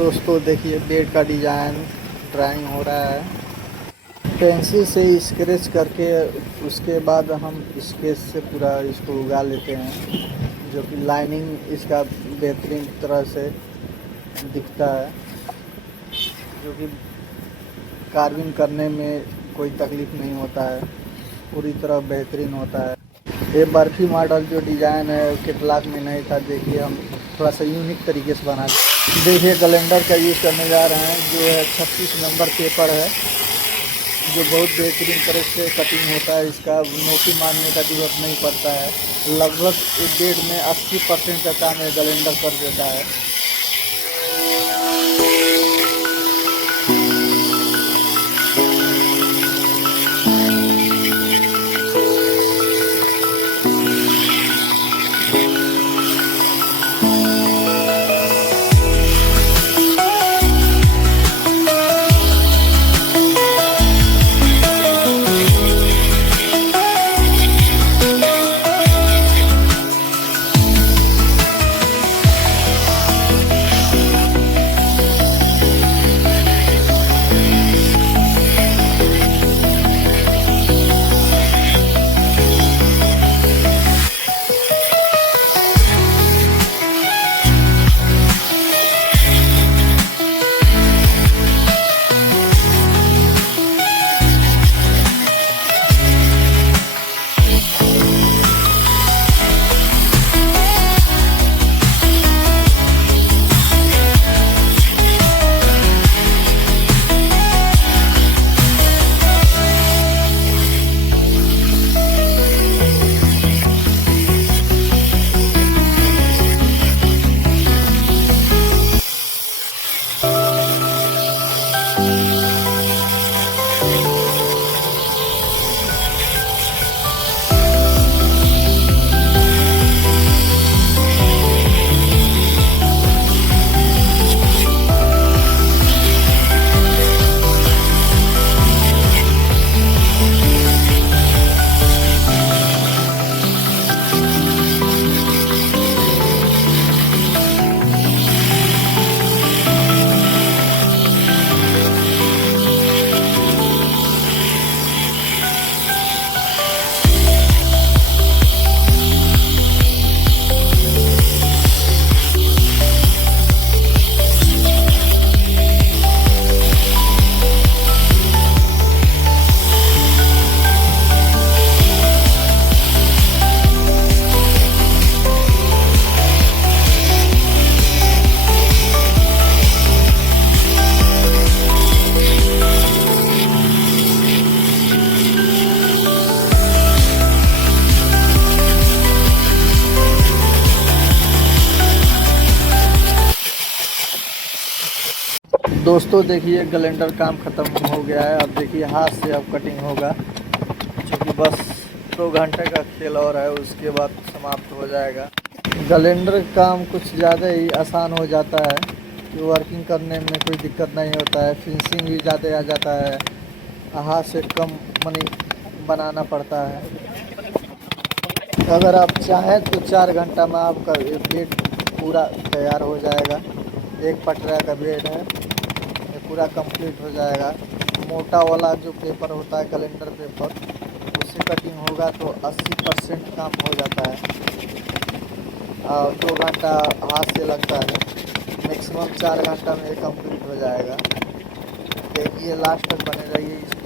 दोस्तों देखिए बेड का डिज़ाइन ड्राइंग हो रहा है। पेंसिल से स्केच करके उसके बाद हम स्केच से पूरा इसको उगा लेते हैं, जो कि लाइनिंग इसका बेहतरीन तरह से दिखता है, जो कि कार्विंग करने में कोई तकलीफ़ नहीं होता है, पूरी तरह बेहतरीन होता है। ये बर्फ़ी मॉडल जो डिज़ाइन है कैटलॉग में नहीं था, देखिए हम थोड़ा सा यूनिक तरीके से बना। देखिए कैलेंडर का यूज़ करने जा रहे हैं, जो है 36 नंबर पेपर है, जो बहुत बेहतरीन तरह से कटिंग होता है। इसका नोकी मारने का ज़रूरत नहीं पड़ता है। लगभग एक बेड में 80% का काम ये कैलेंडर कर देता है। दोस्तों देखिए कैलेंडर काम ख़त्म हो गया है। अब देखिए हाथ से अब कटिंग होगा, जो कि बस 2 घंटे का खेल और है, उसके बाद समाप्त हो जाएगा। कैलेंडर काम कुछ ज़्यादा ही आसान हो जाता है कि वर्किंग करने में कोई दिक्कत नहीं होता है। फिनिशिंग भी ज़्यादा आ जाता है, हाथ से कम मनी बनाना पड़ता है। अगर आप चाहें तो 4 घंटा में आपका बेड पूरा तैयार हो जाएगा। एक पटरा का बेड है, ये पूरा कंप्लीट हो जाएगा। मोटा वाला जो पेपर होता है कैलेंडर पेपर, उससे कटिंग होगा तो 80% काम हो जाता है और 2 घंटा हाथ से लगता है। मैक्सिमम 4 घंटा में ये कंप्लीट हो जाएगा। देखिए लास्ट तक बने रहिए।